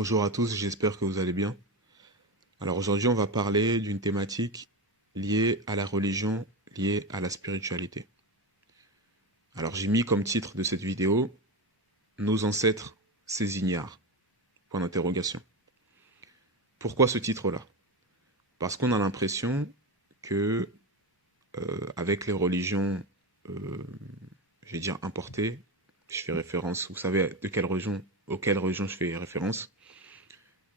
Bonjour à tous, j'espère que vous allez bien. Alors aujourd'hui, on va parler d'une thématique liée à la religion, liée à la spiritualité. Alors j'ai mis comme titre de cette vidéo Nos ancêtres, ces ignares. Point d'interrogation. Pourquoi ce titre-là? Parce qu'on a l'impression que avec les religions, je vais dire importées, je fais référence, vous savez de quelle religion, auquel religion je fais référence,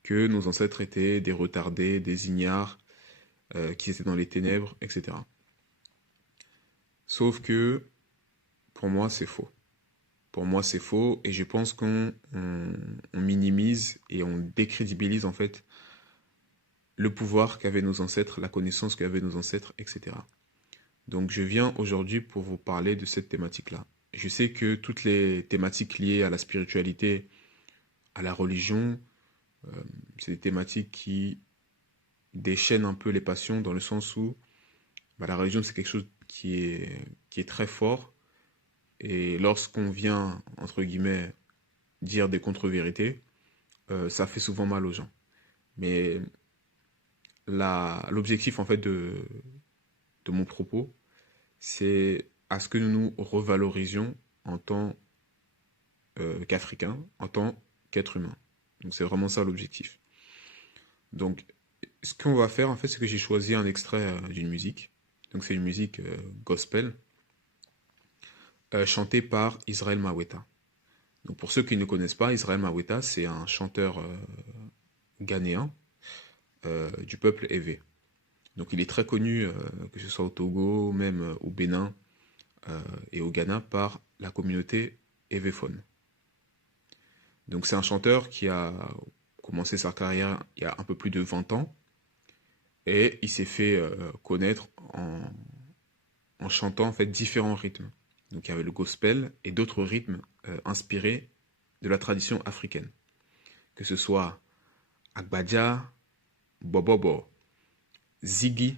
que nos ancêtres étaient des retardés, des ignares, qui étaient dans les ténèbres, etc. Sauf que, pour moi, c'est faux. Pour moi, c'est faux, et je pense qu'on minimise et on décrédibilise, en fait, le pouvoir qu'avaient nos ancêtres, la connaissance qu'avaient nos ancêtres, etc. Donc, je viens aujourd'hui pour vous parler de cette thématique-là. Je sais que toutes les thématiques liées à la spiritualité, à la religion, c'est des thématiques qui déchaînent un peu les passions dans le sens où la religion, c'est quelque chose qui est très fort. Et lorsqu'on vient, entre guillemets, dire des contre-vérités, ça fait souvent mal aux gens. Mais l'objectif, en fait, de mon propos, c'est à ce que nous nous revalorisions en tant qu'Africains, en tant qu'êtres humains. Donc c'est vraiment ça l'objectif. Donc ce qu'on va faire, en fait, c'est que j'ai choisi un extrait d'une musique. Donc c'est une musique gospel, chantée par Israël Maweta. Donc pour ceux qui ne connaissent pas, Israël Maweta, c'est un chanteur ghanéen du peuple Ewe. Donc il est très connu, que ce soit au Togo, même au Bénin et au Ghana, par la communauté Ewephone. Donc c'est un chanteur qui a commencé sa carrière il y a un peu plus de 20 ans, et il s'est fait connaître en chantant en fait différents rythmes. Donc il y avait le gospel et d'autres rythmes inspirés de la tradition africaine, que ce soit Agbadja, Bobobo, Ziggy,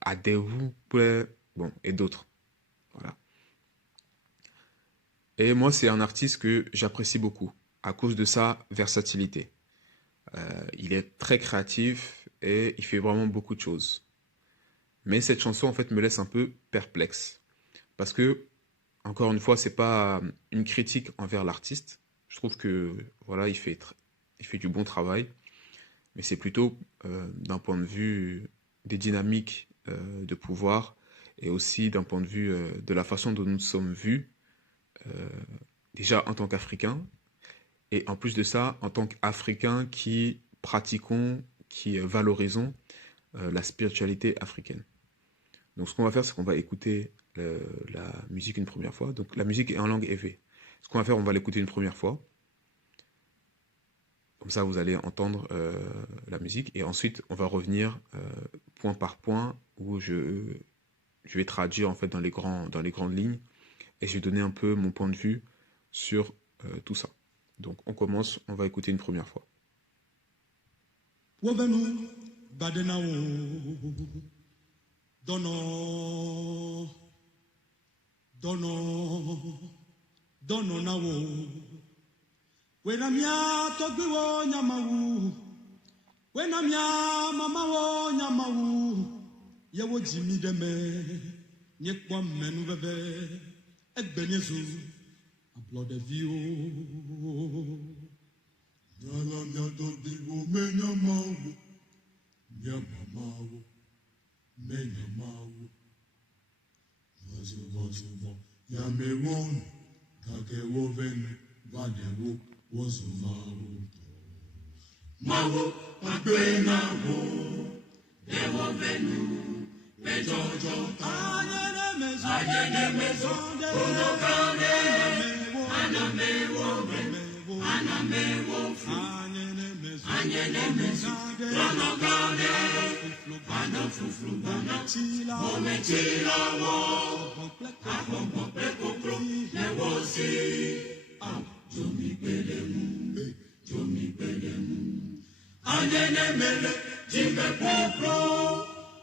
Adewu, bon, et d'autres. Voilà. Et moi, c'est un artiste que j'apprécie beaucoup à cause de sa versatilité. Il est très créatif et il fait vraiment beaucoup de choses. Mais cette chanson, en fait, me laisse un peu perplexe. Parce que, encore une fois, c'est pas une critique envers l'artiste. Je trouve que, voilà, il fait du bon travail. Mais c'est plutôt d'un point de vue des dynamiques de pouvoir et aussi d'un point de vue de la façon dont nous sommes vus, déjà en tant qu'Africains, et en plus de ça, en tant qu'Africains qui pratiquons, qui valorisons la spiritualité africaine. Donc ce qu'on va faire, c'est qu'on va écouter la musique une première fois. Donc la musique est en langue Ewe. Ce qu'on va faire, on va l'écouter une première fois. Comme ça, vous allez entendre la musique. Et ensuite, on va revenir point par point où je vais traduire en fait dans les grandes lignes. Et je vais donner un peu mon point de vue sur tout ça. Donc on commence, on va écouter une première fois. Dono na wo wena mia togbi wo nyamawu wena mia mama wo nyamawu ye wo jimi deme nye kwa menu bebe egbenye zo ablode vio dala mia togbi wo me nyamawu mia mama wo me nyamawu vazo ya me won kake wo venu vadewo wozu mawo agbena wo dewo venu pejojo ayene mezo ono kane aname wo fu ayene mezo ono kane ana fuflu bana mometila wo akompo pekokro ne wo si Jomi pelemu Anyene mele Jimbe popro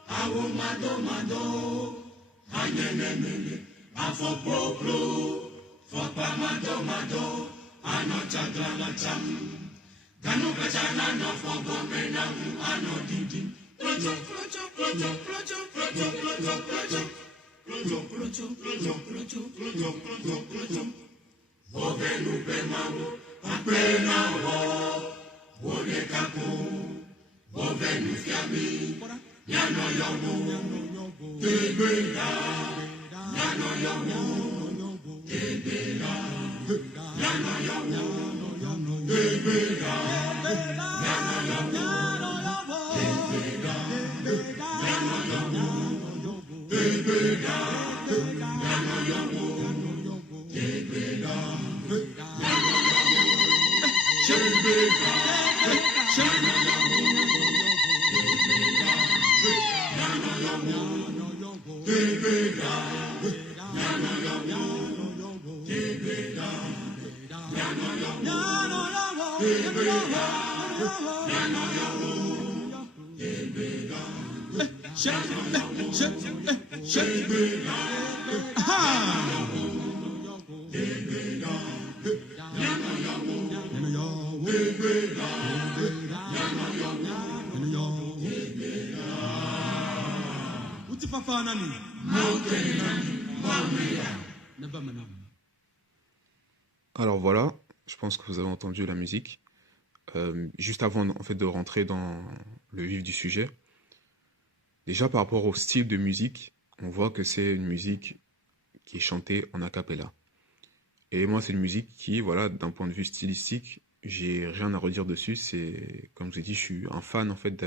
Awo mado Anyene mele Afo popro Fopa mado Ano chadra la cham Alors voilà, je pense que vous avez entendu la musique. Juste avant en fait de rentrer dans le vif du sujet, déjà par rapport au style de musique, on voit que c'est une musique qui est chantée en a cappella. Et moi, c'est une musique qui, voilà, d'un point de vue stylistique, j'ai rien à redire dessus. C'est, comme je vous ai dit, je suis un fan en fait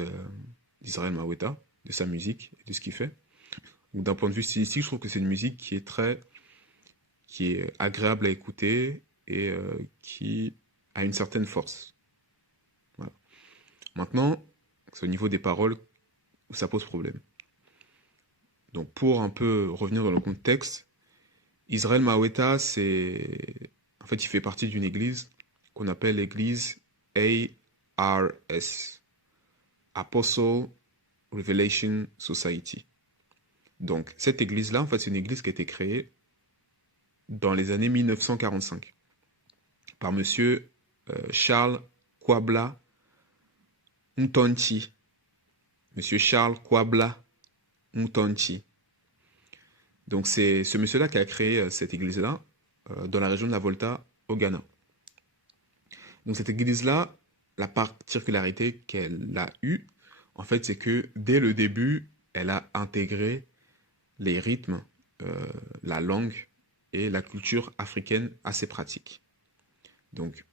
d'Israël Maweta, de sa musique et de ce qu'il fait. Donc, d'un point de vue stylistique, je trouve que c'est une musique qui est agréable à écouter et qui a une certaine force. Voilà. Maintenant, c'est au niveau des paroles où ça pose problème. Donc, pour un peu revenir dans le contexte, Israël Maweta, en fait, il fait partie d'une église qu'on appelle l'église ARS, Apostle Revelation Society. Donc, cette église-là, en fait, c'est une église qui a été créée dans les années 1945 par monsieur Charles Kwabla Mtonchi. Monsieur Charles Kwabla Mtonchi. Donc, c'est ce monsieur-là qui a créé cette église-là dans la région de la Volta, au Ghana. Donc, cette église-là, la particularité qu'elle a eue, en fait, c'est que dès le début, elle a intégré les rythmes, la langue et la culture africaine à ses pratiques. Donc,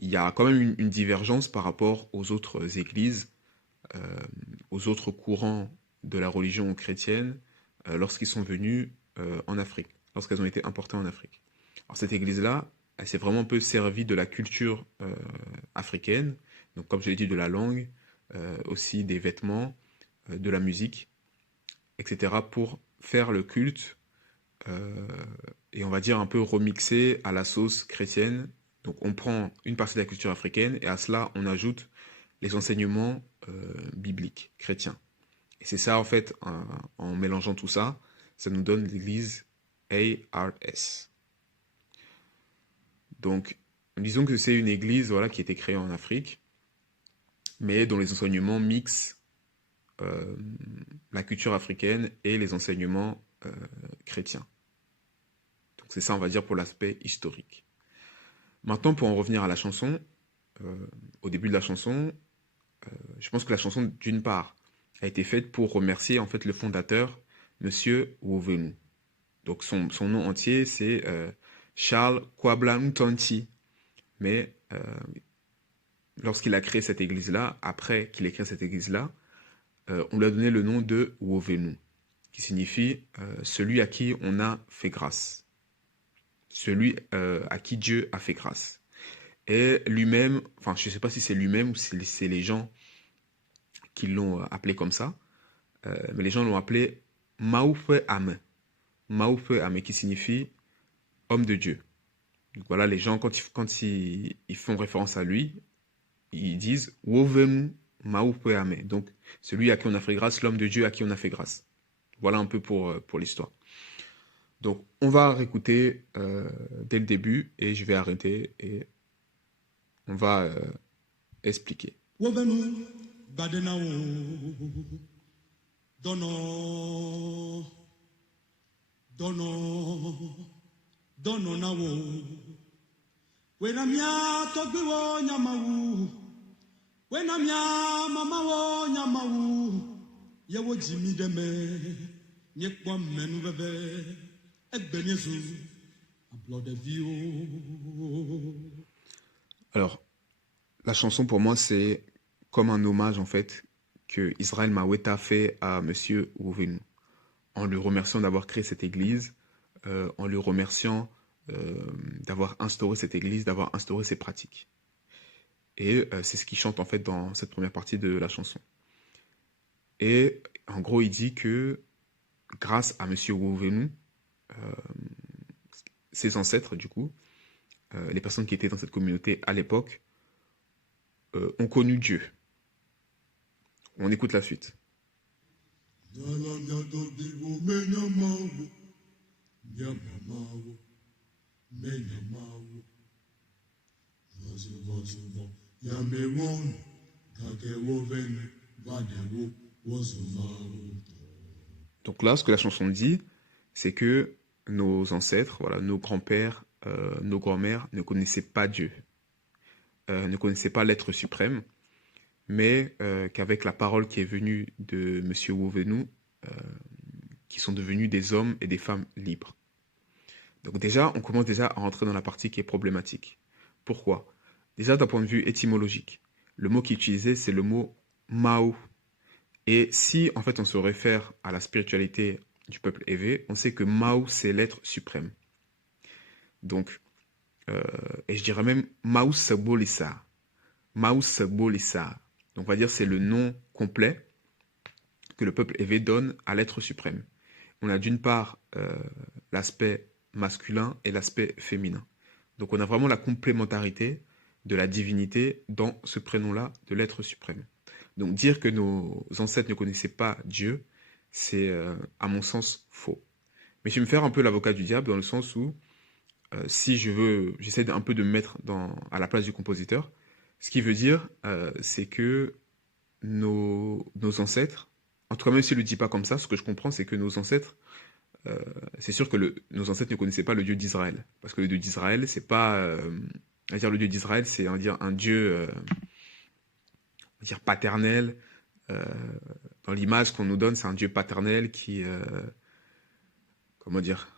il y a quand même une divergence par rapport aux autres églises, aux autres courants de la religion chrétienne, lorsqu'ils sont venus en Afrique, lorsqu'elles ont été importées en Afrique. Alors cette église-là, elle s'est vraiment un peu servie de la culture africaine, donc comme je l'ai dit, de la langue, aussi des vêtements, de la musique, etc., pour faire le culte, et on va dire un peu remixé à la sauce chrétienne. Donc on prend une partie de la culture africaine et à cela on ajoute les enseignements bibliques, chrétiens. Et c'est ça en fait, en mélangeant tout ça, ça nous donne l'église ARS. Donc disons que c'est une église voilà, qui a été créée en Afrique, mais dont les enseignements mixent la culture africaine et les enseignements chrétiens. Donc c'est ça, on va dire, pour l'aspect historique. Maintenant, pour en revenir à la chanson, au début de la chanson, je pense que la chanson, d'une part, a été faite pour remercier en fait le fondateur, Monsieur Wovenu. Donc son nom entier, c'est Charles Kwabla Mtonchi. Mais lorsqu'il a créé cette église-là, après qu'il ait créé cette église-là, on lui a donné le nom de Wovenu, qui signifie celui à qui on a fait grâce. Celui à qui Dieu a fait grâce. Et lui-même, enfin je ne sais pas si c'est lui-même ou si c'est les gens qui l'ont appelé comme ça, mais les gens l'ont appelé Maoufe Ame. Maoufe Ame qui signifie homme de Dieu. Donc voilà, les gens, quand ils font référence à lui, ils disent Wovemu Maoufe Ame. Donc celui à qui on a fait grâce, l'homme de Dieu à qui on a fait grâce. Voilà un peu pour l'histoire. Donc on va réécouter dès le début et je vais arrêter et on va expliquer. Wovenu badena wo dono dono dono na wo wena mia togbi wo nyama wo wena mia mama wo nyama wo ye wo jimi deme nye kwa menu bebe egbenye zo ablo de vio. Alors, la chanson pour moi c'est comme un hommage en fait que Israël Maweta fait à Monsieur Ouvenou, en lui remerciant d'avoir créé cette église, en lui remerciant d'avoir instauré cette église, d'avoir instauré ces pratiques. Et c'est ce qu'il chante en fait dans cette première partie de la chanson. Et en gros, il dit que grâce à Monsieur Ouvenou, ses ancêtres du coup, les personnes qui étaient dans cette communauté à l'époque, ont connu Dieu. On écoute la suite. Donc là, ce que la chanson dit, c'est que nos ancêtres, voilà, nos grands-pères, nos grands-mères ne connaissaient pas Dieu, ne connaissaient pas l'être suprême, mais qu'avec la parole qui est venue de Monsieur Ouvenou, qui sont devenus des hommes et des femmes libres. Donc déjà, on commence déjà à rentrer dans la partie qui est problématique. Pourquoi? Déjà d'un point de vue étymologique, le mot qui est utilisé, c'est le mot Mao. Et si en fait on se réfère à la spiritualité du peuple évé, on sait que Mao c'est l'être suprême. Donc, et je dirais même Mao Sabolissa. Mao Sabolissa. Donc on va dire c'est le nom complet que le peuple évé donne à l'être suprême. On a d'une part l'aspect masculin et l'aspect féminin. Donc on a vraiment la complémentarité de la divinité dans ce prénom-là de l'être suprême. Donc dire que nos ancêtres ne connaissaient pas Dieu, c'est à mon sens faux. Mais je vais me faire un peu l'avocat du diable dans le sens où si j'essaie un peu de me mettre à la place du compositeur, ce qui veut dire c'est que nos ancêtres, en tout cas même s'il ne le dit pas comme ça, ce que je comprends c'est que nos ancêtres, c'est sûr que nos ancêtres ne connaissaient pas le Dieu d'Israël. Parce que le Dieu d'Israël, c'est pas... le Dieu d'Israël, c'est un Dieu on va dire paternel. Dans l'image qu'on nous donne, c'est un Dieu paternel qui... comment dire,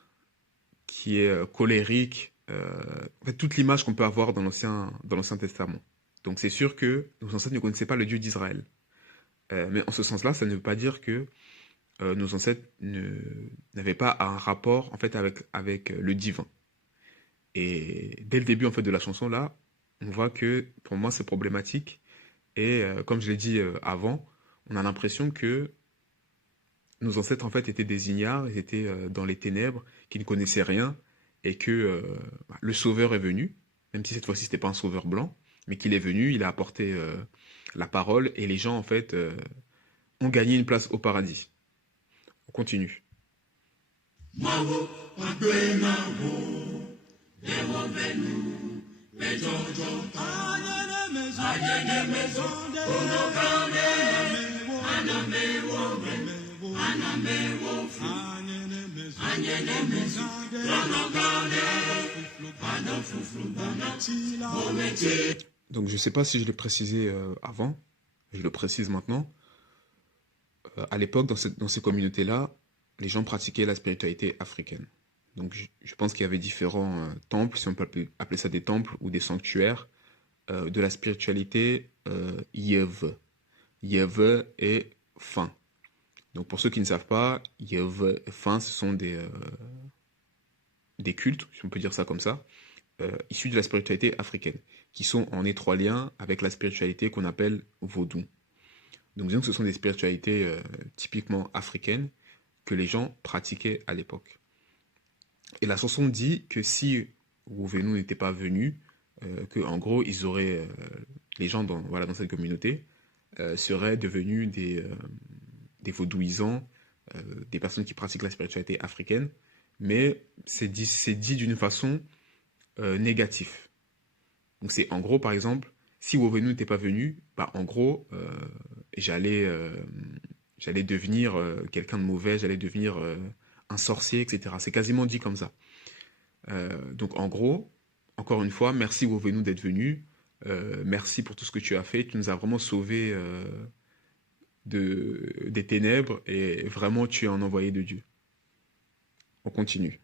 qui est colérique. En fait, toute l'image qu'on peut avoir dans l'Ancien Testament. Donc c'est sûr que nos ancêtres ne connaissaient pas le Dieu d'Israël. Mais en ce sens-là, ça ne veut pas dire que nos ancêtres n'avaient pas un rapport en fait avec le divin. Et dès le début en fait de la chanson là, on voit que pour moi c'est problématique. Et comme je l'ai dit avant, on a l'impression que nos ancêtres en fait étaient des ignares, ils étaient dans les ténèbres, qui ne connaissaient rien, et que le Sauveur est venu, même si cette fois-ci c'était pas un Sauveur blanc, mais qu'il est venu, il a apporté la parole, et les gens en fait ont gagné une place au paradis. On continue. Donc je ne sais pas si je l'ai précisé avant, je le précise maintenant. À l'époque, dans ces communautés-là, les gens pratiquaient la spiritualité africaine. Donc je pense qu'il y avait différents temples, si on peut appeler ça des temples ou des sanctuaires, de la spiritualité Yev. Yev et Fin. Donc pour ceux qui ne savent pas, Yev et Fin, ce sont des cultes, si on peut dire ça comme ça, issus de la spiritualité africaine, qui sont en étroit lien avec la spiritualité qu'on appelle vaudou. Donc disons que ce sont des spiritualités typiquement africaines que les gens pratiquaient à l'époque. Et la chanson dit que si Ouvenou n'était pas venu, que en gros ils auraient, les gens dans cette communauté seraient devenus des vaudouisants, des personnes qui pratiquent la spiritualité africaine, mais c'est dit d'une façon négative. Donc c'est en gros par exemple, Si Wovenu n'était pas venu, bah, en gros, j'allais j'allais devenir quelqu'un de mauvais, j'allais devenir un sorcier, etc. C'est quasiment dit comme ça. Donc en gros, encore une fois, merci Wovenu d'être venu. Merci pour tout ce que tu as fait. Tu nous as vraiment sauvés des ténèbres et vraiment tu es un envoyé de Dieu. On continue.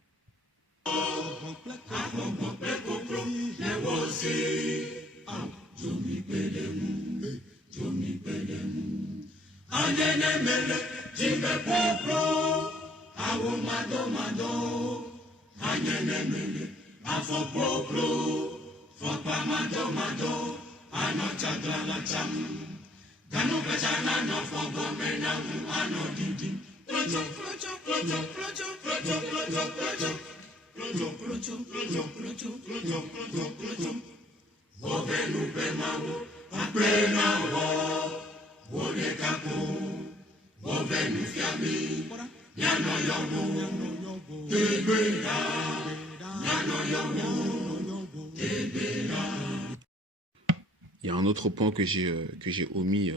Il y a un autre point que j'ai omis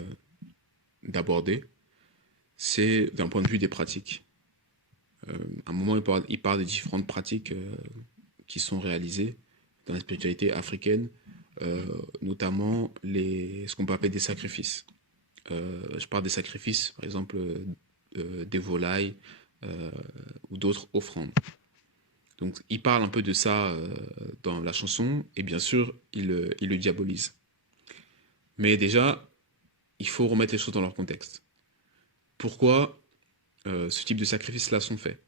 d'aborder, c'est d'un point de vue des pratiques. À un moment, il parle des différentes pratiques qui sont réalisées dans la spiritualité africaine, notamment ce qu'on peut appeler des sacrifices. Je parle des sacrifices, par exemple, des volailles ou d'autres offrandes. Donc, il parle un peu de ça dans la chanson, et bien sûr, il le diabolise. Mais déjà, il faut remettre les choses dans leur contexte. Pourquoi ce type de sacrifices-là sont faits?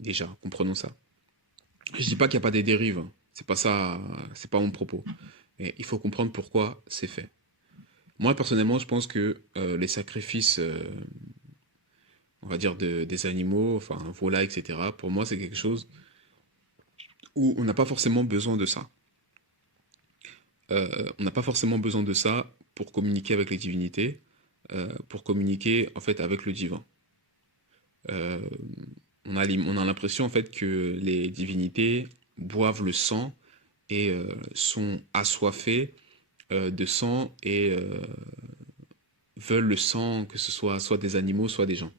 Déjà, comprenons ça. Je dis pas qu'il n'y a pas des dérives, hein. C'est pas ça, c'est pas mon propos. Mais il faut comprendre pourquoi c'est fait. Moi, personnellement, je pense que les sacrifices, on va dire, des animaux, enfin, volailles, etc., pour moi, c'est quelque chose où on n'a pas forcément besoin de ça. On n'a pas forcément besoin de ça pour communiquer avec les divinités, pour communiquer, en fait, avec le divin. Euh, on a l'impression, en fait, que les divinités boivent le sang et sont assoiffés de sang et veulent le sang, que ce soit des animaux, soit des gens.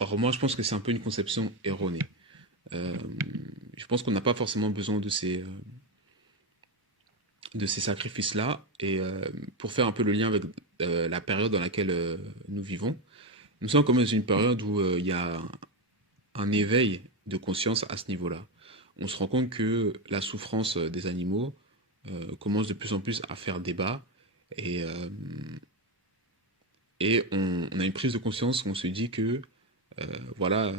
Or, moi, je pense que c'est un peu une conception erronée. Je pense qu'on n'a pas forcément besoin de ces sacrifices-là. Et pour faire un peu le lien avec la période dans laquelle nous vivons, nous sommes quand même dans une période où il y a un éveil de conscience à ce niveau-là. On se rend compte que la souffrance des animaux commence de plus en plus à faire débat et, on a une prise de conscience où on se dit que voilà,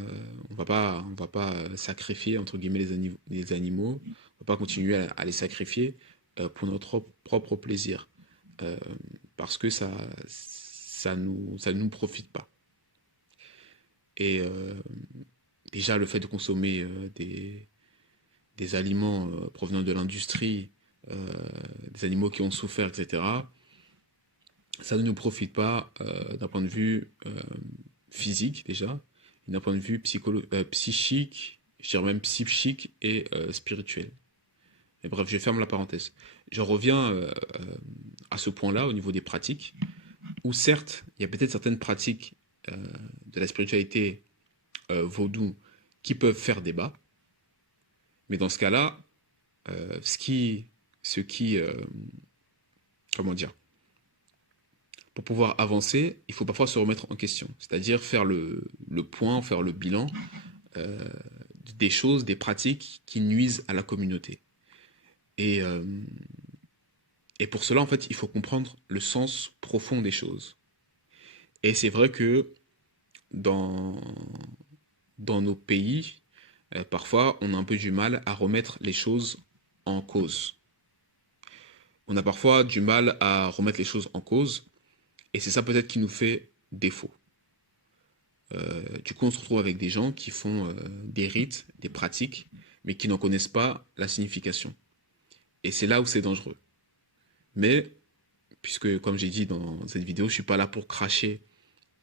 on va pas sacrifier entre guillemets les animaux, on va pas continuer à les sacrifier pour notre propre plaisir, euh, parce que ça nous profite pas. Et déjà le fait de consommer des aliments provenant de l'industrie, des animaux qui ont souffert, etc., ça ne nous profite pas d'un point de vue physique déjà, et d'un point de vue psychique, je dirais même psychique et spirituel. Mais bref, je ferme la parenthèse. Je reviens à ce point-là au niveau des pratiques, où certes, il y a peut-être certaines pratiques de la spiritualité vaudou qui peuvent faire débat, mais dans ce cas-là, comment dire, pour pouvoir avancer, il faut parfois se remettre en question, c'est-à-dire faire le point, faire le bilan euh, des choses, des pratiques qui nuisent à la communauté. Et, euh, et pour cela, en fait, il faut comprendre le sens profond des choses. Et c'est vrai que dans, dans nos pays, parfois, on a un peu du mal à remettre les choses en cause. On a parfois du mal à remettre les choses en cause, et c'est ça peut-être qui nous fait défaut. Du coup, on se retrouve avec des gens qui font des rites, des pratiques, mais qui n'en connaissent pas la signification. Et c'est là où c'est dangereux. Mais, puisque, comme j'ai dit dans cette vidéo, je ne suis pas là pour cracher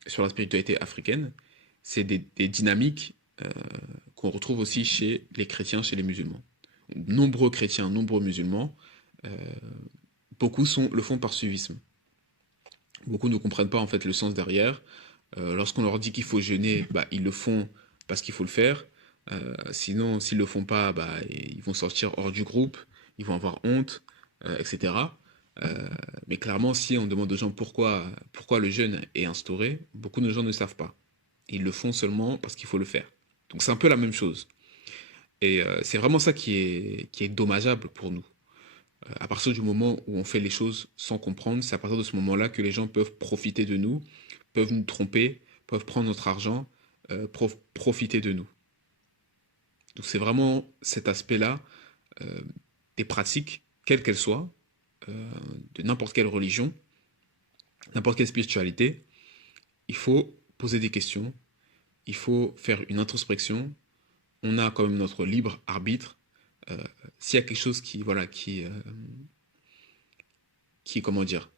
sur la spiritualité africaine, c'est des dynamiques qu'on retrouve aussi chez les chrétiens, chez les musulmans. Nombreux chrétiens, nombreux musulmans beaucoup le font par suivisme. Beaucoup ne comprennent pas en fait le sens derrière. Lorsqu'on leur dit qu'il faut jeûner, bah, ils le font parce qu'il faut le faire. Sinon, s'ils le font pas, bah, ils vont sortir hors du groupe, ils vont avoir honte, etc. Mais clairement, si on demande aux gens pourquoi le jeûne est instauré, beaucoup de gens ne savent pas. Ils le font seulement parce qu'il faut le faire. Donc c'est un peu la même chose. Et c'est vraiment ça qui est dommageable pour nous. À partir du moment où on fait les choses sans comprendre, c'est à partir de ce moment-là que les gens peuvent profiter de nous, peuvent nous tromper, peuvent prendre notre argent, profiter de nous. Donc c'est vraiment cet aspect-là euh, des pratiques, quelles qu'elles soient, euh, de n'importe quelle religion, n'importe quelle spiritualité. Il faut poser des questions, il faut faire une introspection. On a quand même notre libre arbitre. Euh, S'il y a quelque chose qui comment dire,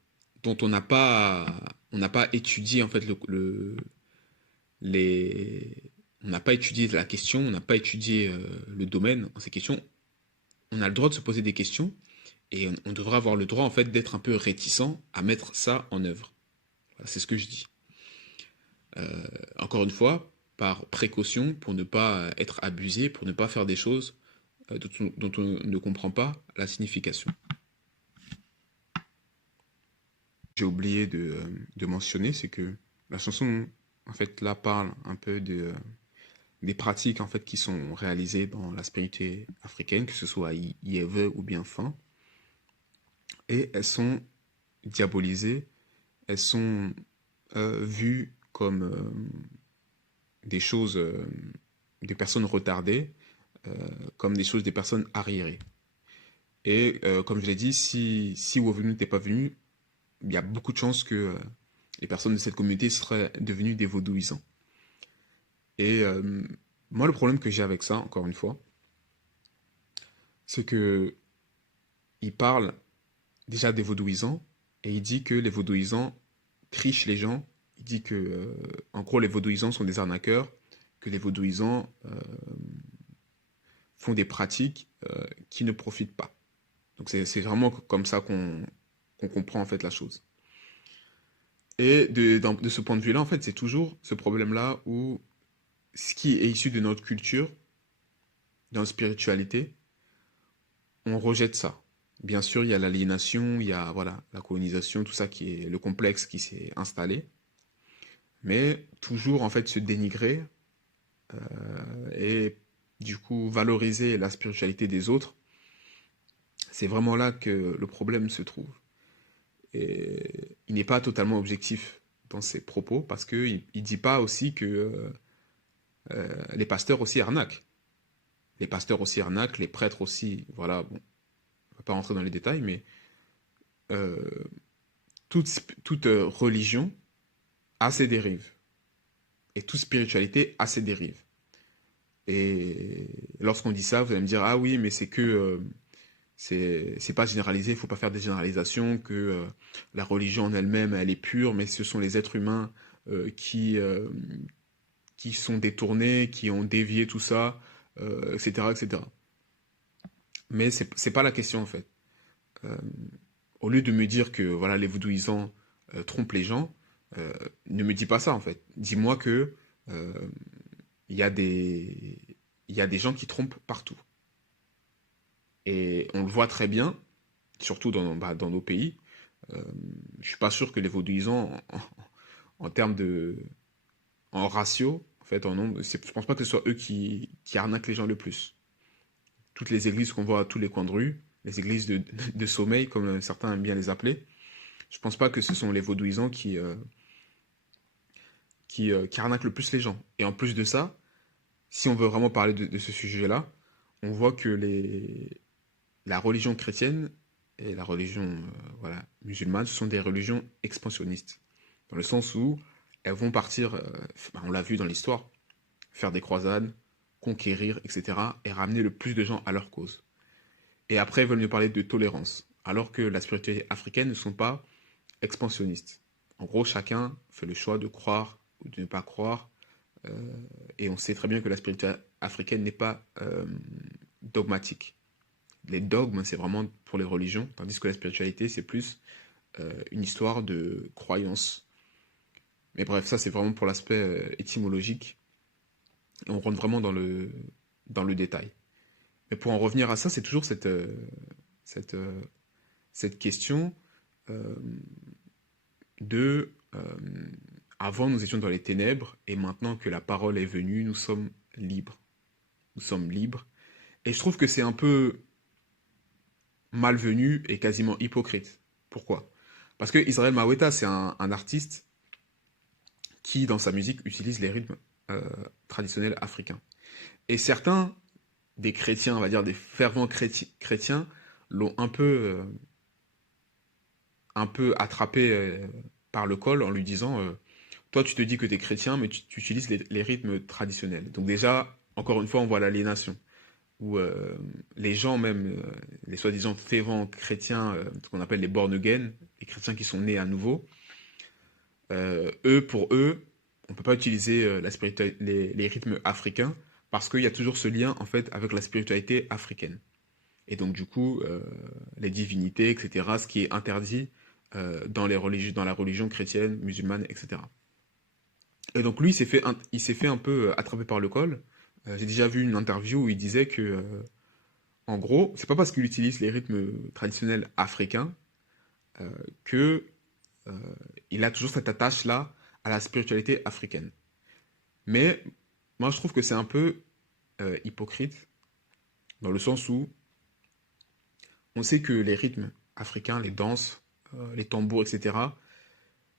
dont on n'a pas étudié en fait les, on n'a pas étudié la question, on n'a pas étudié le domaine en ces questions. On a le droit de se poser des questions et on devrait avoir le droit en fait d'être un peu réticent à mettre ça en œuvre. Voilà, c'est ce que je dis. Encore une fois, par précaution pour ne pas être abusé, pour ne pas faire des choses dont on ne comprend pas la signification. J'ai oublié de mentionner, c'est que la chanson, en fait, là parle un peu des pratiques en fait qui sont réalisées dans la spiritualité africaine, que ce soit Yévé ou bien Fin, et elles sont diabolisées, elles sont vues comme des choses des personnes retardées, comme des choses des personnes arriérées. Et comme je l'ai dit, si Wovenu n'était pas venu, il y a beaucoup de chances que les personnes de cette communauté seraient devenues des vaudouisants. Et moi, le problème que j'ai avec ça, encore une fois, c'est que il parle déjà des vaudouisants et il dit que les vaudouisants trichent les gens. Il dit que, en gros, les vaudouisants sont des arnaqueurs, que les vaudouisants font des pratiques qui ne profitent pas. Donc c'est vraiment comme ça qu'on comprend en fait la chose. Et de ce point de vue-là, en fait, c'est toujours ce problème-là où ce qui est issu de notre culture, de notre spiritualité, on rejette ça. Bien sûr, il y a l'aliénation, il y a voilà, la colonisation, tout ça qui est le complexe qui s'est installé, mais toujours en fait se dénigrer et du coup valoriser la spiritualité des autres, c'est vraiment là que le problème se trouve. Et il n'est pas totalement objectif dans ses propos parce qu'il ne dit pas aussi que les pasteurs aussi arnaquent. Les pasteurs aussi arnaquent, les prêtres aussi, voilà, bon, on ne va pas rentrer dans les détails, mais euh, toute religion a ses dérives. Et toute spiritualité a ses dérives. Et lorsqu'on dit ça, vous allez me dire, ah oui, mais c'est que c'est pas généralisé, il faut pas faire des généralisations, que la religion en elle-même, elle est pure, mais ce sont les êtres humains euh, qui, euh, qui sont détournés, qui ont dévié tout ça, etc., etc. Mais c'est pas la question en fait. Euh, Au lieu de me dire que voilà les vaudouisants trompent les gens, euh, ne me dis pas ça en fait. Dis-moi que euh, il y a il y a des gens qui trompent partout. Et on le voit très bien, surtout dans nos pays. Euh, je suis pas sûr que les vaudouisants, en termes en ratio, en fait, en nombre, je pense pas que ce soit eux qui arnaquent les gens le plus. Toutes les églises qu'on voit à tous les coins de rue, les églises de sommeil, comme certains aiment bien les appeler, je pense pas que ce sont les vaudouisants qui arnaquent le plus les gens. Et en plus de ça, si on veut vraiment parler de ce sujet-là, on voit que la religion chrétienne et la religion voilà, musulmane, ce sont des religions expansionnistes. Dans le sens où elles vont partir, on l'a vu dans l'histoire, faire des croisades, conquérir, etc. et ramener le plus de gens à leur cause. Et après, ils veulent nous parler de tolérance, alors que la spiritualité africaine ne sont pas expansionnistes. En gros, chacun fait le choix de croire ou de ne pas croire, et on sait très bien que la spiritualité africaine n'est pas dogmatique. les dogmes, c'est vraiment pour les religions, tandis que la spiritualité, c'est plus une histoire de croyance. Mais bref, ça c'est vraiment pour l'aspect étymologique. Et on rentre vraiment dans le détail. Mais pour en revenir à ça, c'est toujours cette, euh, cette question euh, de avant nous étions dans les ténèbres et maintenant que la parole est venue, nous sommes libres. Nous sommes libres. Et je trouve que c'est un peu malvenu et quasiment hypocrite. Pourquoi? Parce que Israël Maweta, c'est un artiste qui, dans sa musique, utilise les rythmes euh, traditionnels africains. Et certains, des chrétiens, on va dire des fervents chrétiens, l'ont un peu attrapé par le col en lui disant toi tu te dis que tu es chrétien mais tu utilises les rythmes traditionnels. Donc déjà, encore une fois, on voit l'aliénation où les gens même, les soi-disant fervents chrétiens, ce qu'on appelle les born again, les chrétiens qui sont nés à nouveau, eux, pour eux, on ne peut pas utiliser les rythmes africains parce qu'il y a toujours ce lien en fait avec la spiritualité africaine. Et donc du coup, les divinités, etc., ce qui est interdit dans la religion chrétienne, musulmane, etc. Et donc lui, il s'est fait un peu attraper par le col. J'ai déjà vu une interview où il disait que, en gros, c'est pas parce qu'il utilise les rythmes traditionnels africains euh, que il a toujours cette attache-là à la spiritualité africaine. Mais moi, je trouve que c'est un peu hypocrite, dans le sens où on sait que les rythmes africains, les danses, les tambours, etc.,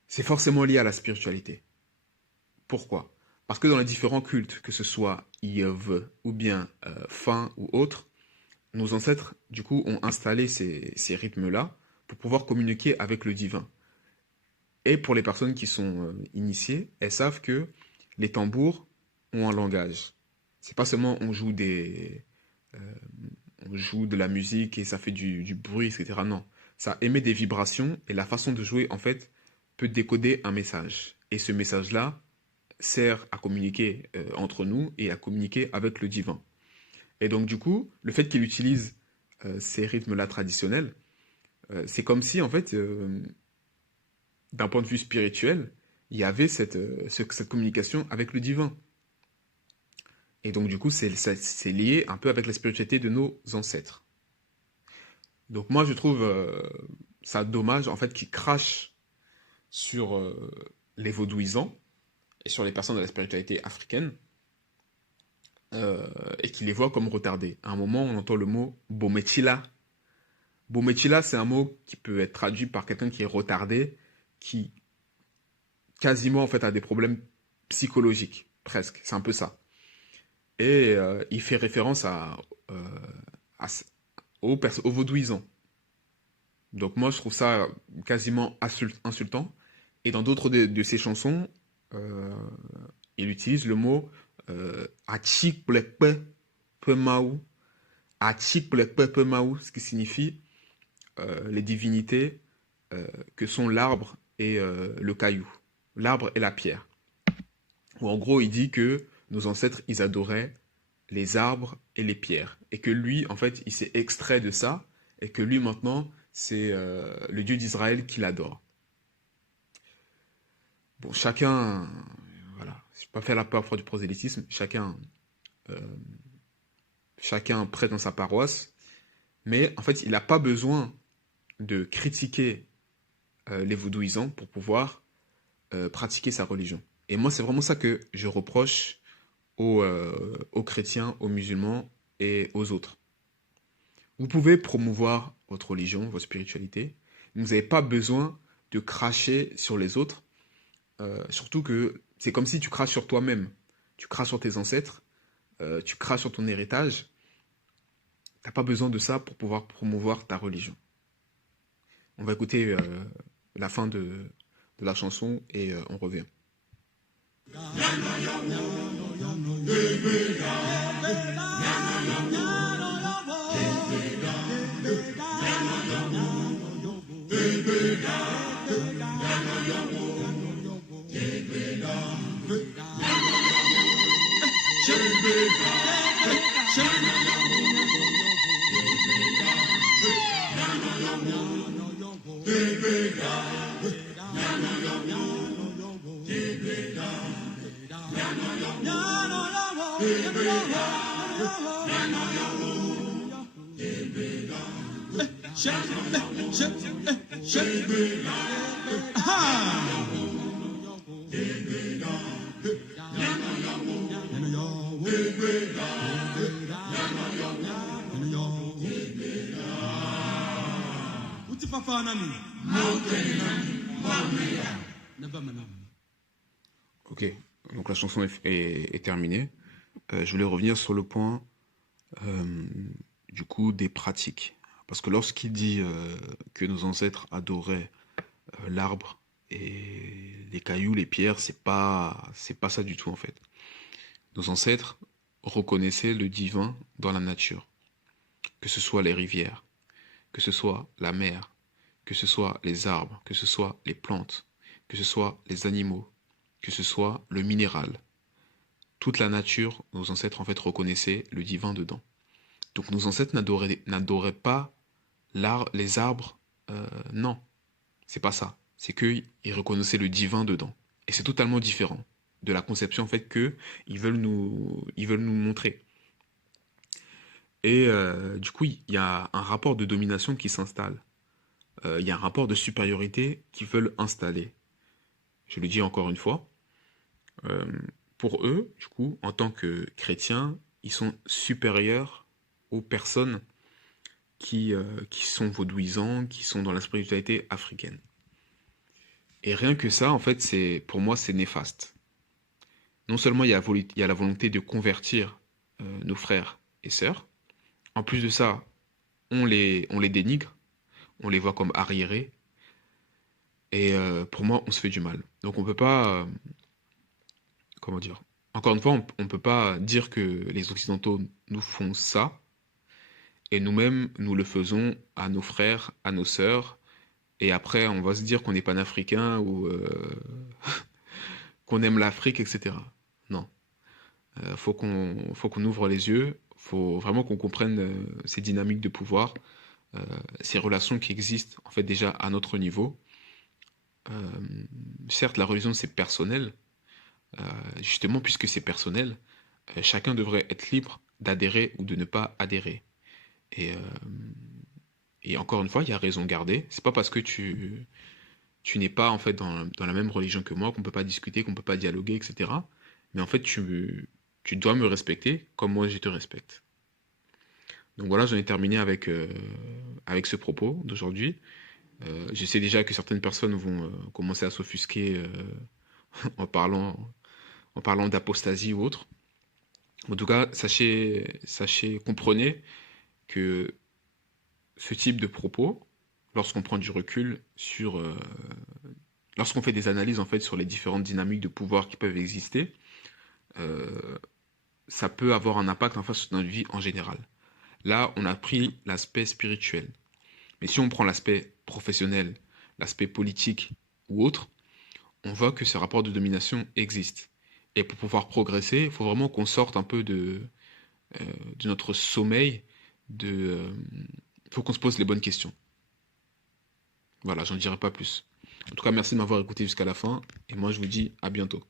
c'est forcément lié à la spiritualité. Pourquoi? Parce que dans les différents cultes, que ce soit Yv ou bien Fin ou autre, nos ancêtres, du coup, ont installé ces rythmes-là pour pouvoir communiquer avec le divin. Et pour les personnes qui sont initiées, elles savent que les tambours ont un langage. C'est pas seulement euh, on joue de la musique et ça fait du bruit, etc. Non, ça émet des vibrations et la façon de jouer, en fait, peut décoder un message. Et ce message-là sert à communiquer entre nous et à communiquer avec le divin. Et donc, du coup, le fait qu'il utilise ces rythmes-là traditionnels, c'est comme si, en fait, d'un point de vue spirituel, il y avait cette communication avec le divin. Et donc, du coup, c'est lié un peu avec la spiritualité de nos ancêtres. Donc, moi, je trouve ça dommage, en fait, qu'ils crachent sur les vaudouisants et sur les personnes de la spiritualité africaine et qu'ils les voient comme retardés. À un moment, on entend le mot Bometila. Bometila, c'est un mot qui peut être traduit par quelqu'un qui est retardé, qui quasiment, en fait, a des problèmes psychologiques, presque. C'est un peu ça. Et il fait référence à, aux vaudouisants. Donc moi, je trouve ça quasiment insultant. Et dans d'autres de ses chansons, euh, il utilise le mot Achik Blekpe Pemaou. Achik Blekpe Pemaou, ce qui signifie les divinités que sont l'arbre et le caillou. L'arbre et la pierre. Où en gros, il dit que nos ancêtres, ils adoraient les arbres et les pierres. Et que lui, en fait, il s'est extrait de ça. Et que lui, maintenant, c'est le Dieu d'Israël qui l'adore. Bon, chacun, voilà, je ne vais pas faire la peur du prosélytisme, euh, chacun prête dans sa paroisse, mais en fait, il n'a pas besoin de critiquer les vaudouisants pour pouvoir pratiquer sa religion. Et moi, c'est vraiment ça que je reproche aux chrétiens, aux musulmans et aux autres. Vous pouvez promouvoir votre religion, votre spiritualité, mais vous n'avez pas besoin de cracher sur les autres. Surtout que c'est comme si tu craches sur toi-même. Tu craches sur tes ancêtres, tu craches sur ton héritage. T'as pas besoin de ça pour pouvoir promouvoir ta religion. On va écouter la fin de la chanson et on revient. Ok, donc la chanson est terminée. Je voulais revenir sur le point euh, du coup des pratiques. Parce que lorsqu'il dit que nos ancêtres adoraient l'arbre et les cailloux, les pierres, c'est pas ça du tout en fait. Nos ancêtres reconnaissaient le divin dans la nature, que ce soit les rivières, que ce soit la mer, que ce soit les arbres, que ce soit les plantes, que ce soit les animaux, que ce soit le minéral. Toute la nature, nos ancêtres en fait reconnaissaient le divin dedans. Donc nos ancêtres n'adoraient pas les arbres, non, c'est pas ça. C'est qu'ils reconnaissaient le divin dedans. Et c'est totalement différent de la conception en fait que ils veulent nous montrer. Et du coup, il y a un rapport de domination qui s'installe. Il y a un rapport de supériorité qu'ils veulent installer. Je le dis encore une fois. Euh, pour eux, du coup, en tant que chrétiens, ils sont supérieurs aux personnes qui sont vaudouisants, qui sont dans la spiritualité africaine. Et rien que ça, en fait, pour moi, c'est néfaste. Non seulement il y a la volonté de convertir nos frères et sœurs, en plus de ça, on les dénigre, on les voit comme arriérés, et pour moi, on se fait du mal. Donc on peut pas, comment dire, encore une fois, on peut pas dire que les Occidentaux nous font ça, et nous-mêmes, nous le faisons à nos frères, à nos sœurs, et après, on va se dire qu'on est panafricain ou qu'on aime l'Afrique, etc. Non. Faut qu'on ouvre les yeux, faut vraiment qu'on comprenne ces dynamiques de pouvoir, ces relations qui existent en fait déjà à notre niveau. Euh, certes, la religion c'est personnel, euh, justement puisque c'est personnel, chacun devrait être libre d'adhérer ou de ne pas adhérer. Et, et encore une fois, il y a raison gardée. C'est pas parce que tu n'es pas en fait dans la même religion que moi qu'on peut pas discuter, qu'on peut pas dialoguer, etc. Mais en fait, tu dois me respecter comme moi je te respecte. Donc voilà, j'en ai terminé avec ce propos d'aujourd'hui. Je sais déjà que certaines personnes vont commencer à s'offusquer en en parlant d'apostasie ou autre. En tout cas, comprenez que ce type de propos, lorsqu'on prend du recul lorsqu'on fait des analyses en fait sur les différentes dynamiques de pouvoir qui peuvent exister, euh, ça peut avoir un impact en fait sur notre vie en général. Là, on a pris l'aspect spirituel. Mais si on prend l'aspect professionnel, l'aspect politique ou autre, on voit que ce rapport de domination existe. Et pour pouvoir progresser, il faut vraiment qu'on sorte un peu euh, de notre sommeil, il faut qu'on se pose les bonnes questions. Voilà, j'en dirai pas plus. En tout cas, merci de m'avoir écouté jusqu'à la fin, et moi je vous dis à bientôt.